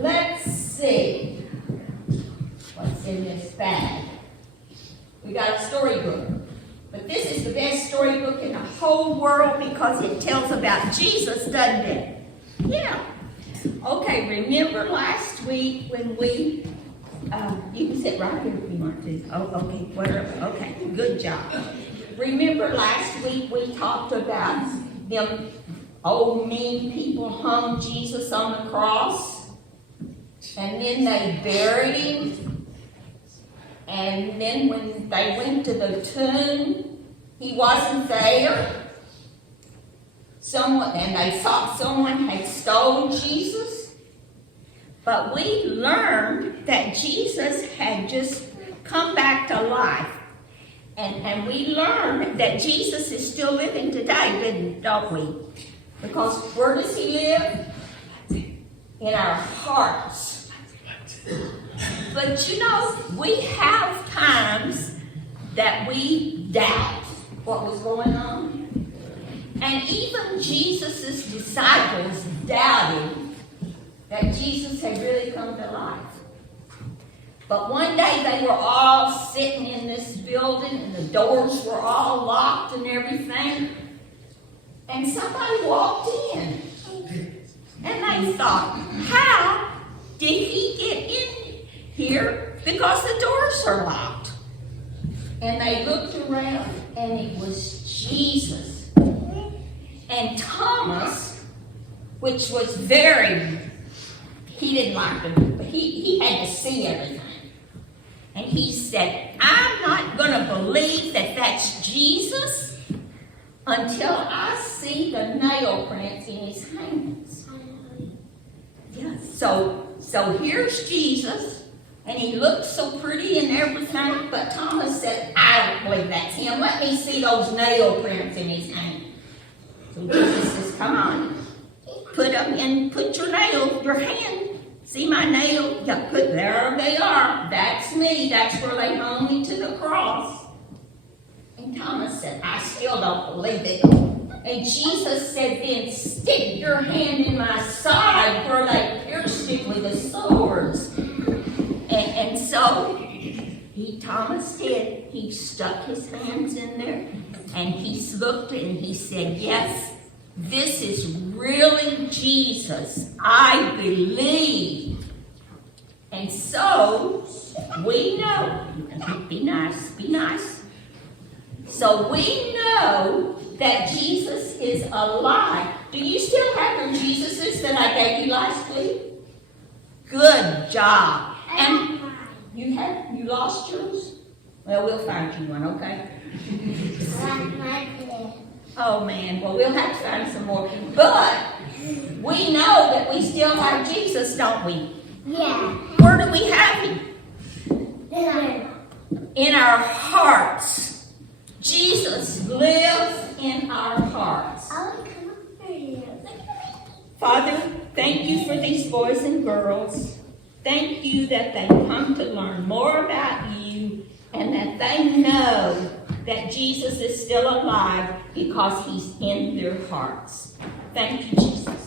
Let's see what's in this bag. We got a storybook. But this is the best storybook in the whole world because it tells about Jesus, doesn't it? Yeah. Okay, remember last week when we, you can sit right here if you want to. Oh, okay, whatever. Okay, good job. Remember last week we talked about them old mean people hung Jesus on the cross, and then they buried him, and then when they went to the tomb, he wasn't there. And they thought someone had stolen Jesus. But we learned that Jesus had just come back to life. And we learned that Jesus is still living today, don't we? Because where does he live? In our hearts. But you know, we have times that we doubt what was going on. And even Jesus' disciples doubted that Jesus had really come to life. But one day they were all sitting in this building and the doors were all locked and everything. And somebody walked in. And they thought, how did he get in here? Because the doors are locked. And they looked around and it was Jesus. And Thomas, which was he didn't like him, but he had to see everything. And he said, I'm not going to believe that that's Jesus until I see the nail prints in his hands. Yes. So here's Jesus, and he looks so pretty and everything, but Thomas said, I don't believe that's him. Let me see those nail prints in his hands. So Jesus says, come on, put your hand. See my nail? Yeah, there they are. That's me. That's where they hung me to the cross. And Thomas said, I still don't believe it. And Jesus said, then stick your hand in my side where they pierced it with the swords. And so Thomas did. He stuck his hands in there and he looked and he said, yes, this is really Jesus. I believe. And so we know, be nice. So we know that Jesus is alive. Do you still have your Jesuses that I gave you last week? Good job. And you lost yours? Well, we'll find you one, okay? Oh man, well we'll have to find some more. But we know that we still have Jesus, don't we? Yeah. Where do we have him? In our hearts. Jesus lives in our hearts. Father, thank you for these boys and girls. Thank you that they come to learn more about you and that they know that Jesus is still alive because he's in their hearts. Thank you, Jesus.